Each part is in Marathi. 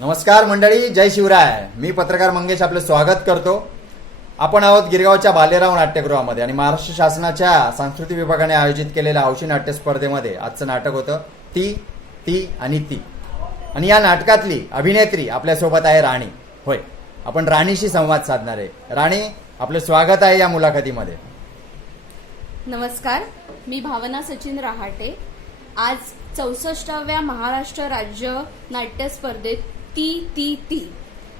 नमस्कार मंडळी जय शिवराय. मी पत्रकार मंगेश आपलं स्वागत करतो. आपण आहोत गिरगावच्या बालेराव नाट्यगृहामध्ये आणि महाराष्ट्र शासनाच्या सांस्कृतिक विभागाने आयोजित केलेल्या हौशी नाट्य स्पर्धेमध्ये आजचं नाटक होतं. ती ती आणि ती. आणि या नाटकातली अभिनेत्री आपल्यासोबत आहे राणी. होय आपण राणीशी संवाद साधणार आहे. राणी आपलं स्वागत आहे या मुलाखतीमध्ये. नमस्कार मी भावना सचिन रहाटे. आज चौसष्टाव्या महाराष्ट्र राज्य नाट्य स्पर्धेत ती ती ती.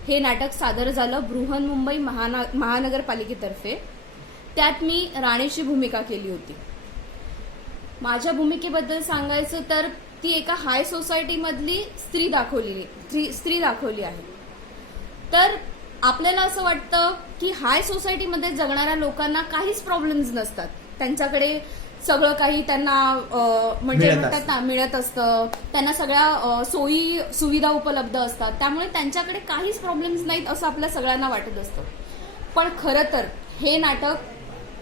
हे नाटक सादर झालं बृहन्मुंबई महाना महानगरपालिकेतर्फे. त्यात मी राणीची भूमिका केली होती. माझ्या भूमिकेबद्दल सांगायचं तर ती एका हाय सोसायटीमधली स्त्री दाखवली स्त्री स्त्री दाखवली आहे. तर आपल्याला असं वाटतं की हाय सोसायटीमध्ये जगणाऱ्या लोकांना काहीच प्रॉब्लेम्स नसतात. त्यांच्याकडे सगळं काही त्यांना म्हणजे मिळत म्हणतात ना मिळत असतं. त्यांना सगळ्या सोयी सुविधा उपलब्ध असतात. त्यामुळे त्यांच्याकडे काहीच प्रॉब्लेम्स नाहीत असं आपल्या सगळ्यांना वाटत असतं. पण खरं तर हे नाटक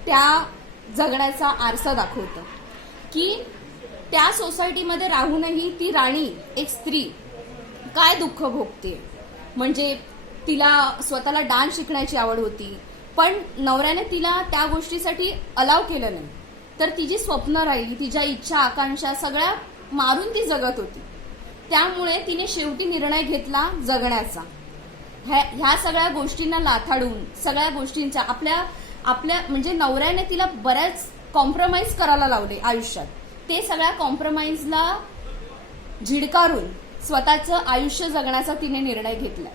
त्या जगण्याचा आरसा दाखवतं. की त्या सोसायटीमध्ये राहूनही ती राणी एक स्त्री काय दुःख भोगते? म्हणजे तिला स्वतःला डान्स शिकण्याची आवड होती पण नवऱ्याने तिला त्या गोष्टीसाठी अलाव केलं नाही. तर तिची स्वप्न राहिली तिच्या इच्छा आकांक्षा सगळ्या मारून ती जगत होती. त्यामुळे तिने शेवटी निर्णय घेतला जगण्याचा. ह्या ह्या सगळ्या गोष्टींना लाथाडून सगळ्या गोष्टींच्या आपल्या आपल्या म्हणजे नवऱ्याने तिला बऱ्याच कॉम्प्रोमाइज करायला लावले आयुष्यात. ते सगळ्या कॉम्प्रोमाइजला झिडकारून स्वतःचं आयुष्य जगण्याचा तिने निर्णय घेतला.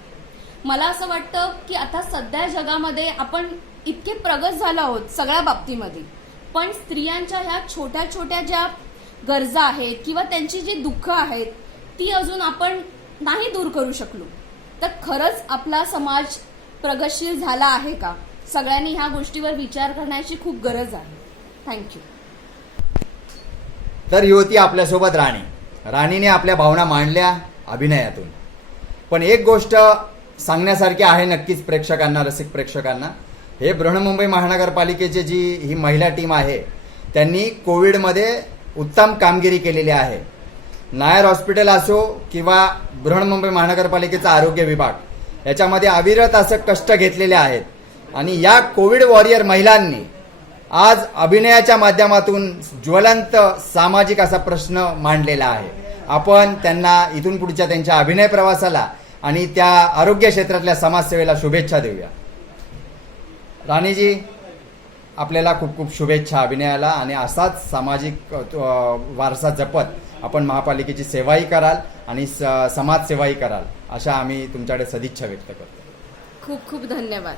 मला असं वाटतं की आता सध्या जगामध्ये आपण इतके प्रगत झालो आहोत सगळ्या बाबतीमध्ये. पण स्त्रियांच्या ह्या छोट्या छोट्या ज्या गरजा आहेत किंवा त्यांची जी दुःख आहेत ती अजून आपण नाही दूर करू शकलो. तर खरंच आपला समाज प्रगतशील झाला आहे का? सगळ्यांनी ह्या गोष्टीवर विचार करण्याची खूप गरज आहे. थँक्यू तर युवती होती आपल्यासोबत राणी. राणीने आपल्या भावना मांडल्या अभिनयातून. पण एक गोष्ट सांगण्यासारखी आहे नक्कीच प्रेक्षकांना रसिक प्रेक्षकांना. हे बृहन्मुंबई महानगरपालिकेची जी ही महिला टीम आहे त्यांनी कोविडमध्ये उत्तम कामगिरी केलेली आहे. नायर हॉस्पिटल असो किंवा बृहन्मुंबई महानगरपालिकेचा आरोग्य विभाग याच्यामध्ये अविरत असं कष्ट घेतलेले आहेत. आणि या कोविड वॉरियर महिलांनी आज अभिनयाच्या माध्यमातून ज्वलंत सामाजिक असा प्रश्न मांडलेला आहे. आपण त्यांना इथून पुढच्या त्यांच्या अभिनय प्रवासाला आणि त्या आरोग्य क्षेत्रातल्या समाजसेवेला शुभेच्छा देऊया. राणीजी आपल्याला खूप खूप शुभेच्छा अभिनयाला आणि असाच सामाजिक वारसा जपत आपण महापालिकेची सेवाही कराल आणि स- समाजसेवाही कराल अशा आम्ही तुमच्याकडे सदिच्छा व्यक्त करतो. खूप खूप धन्यवाद.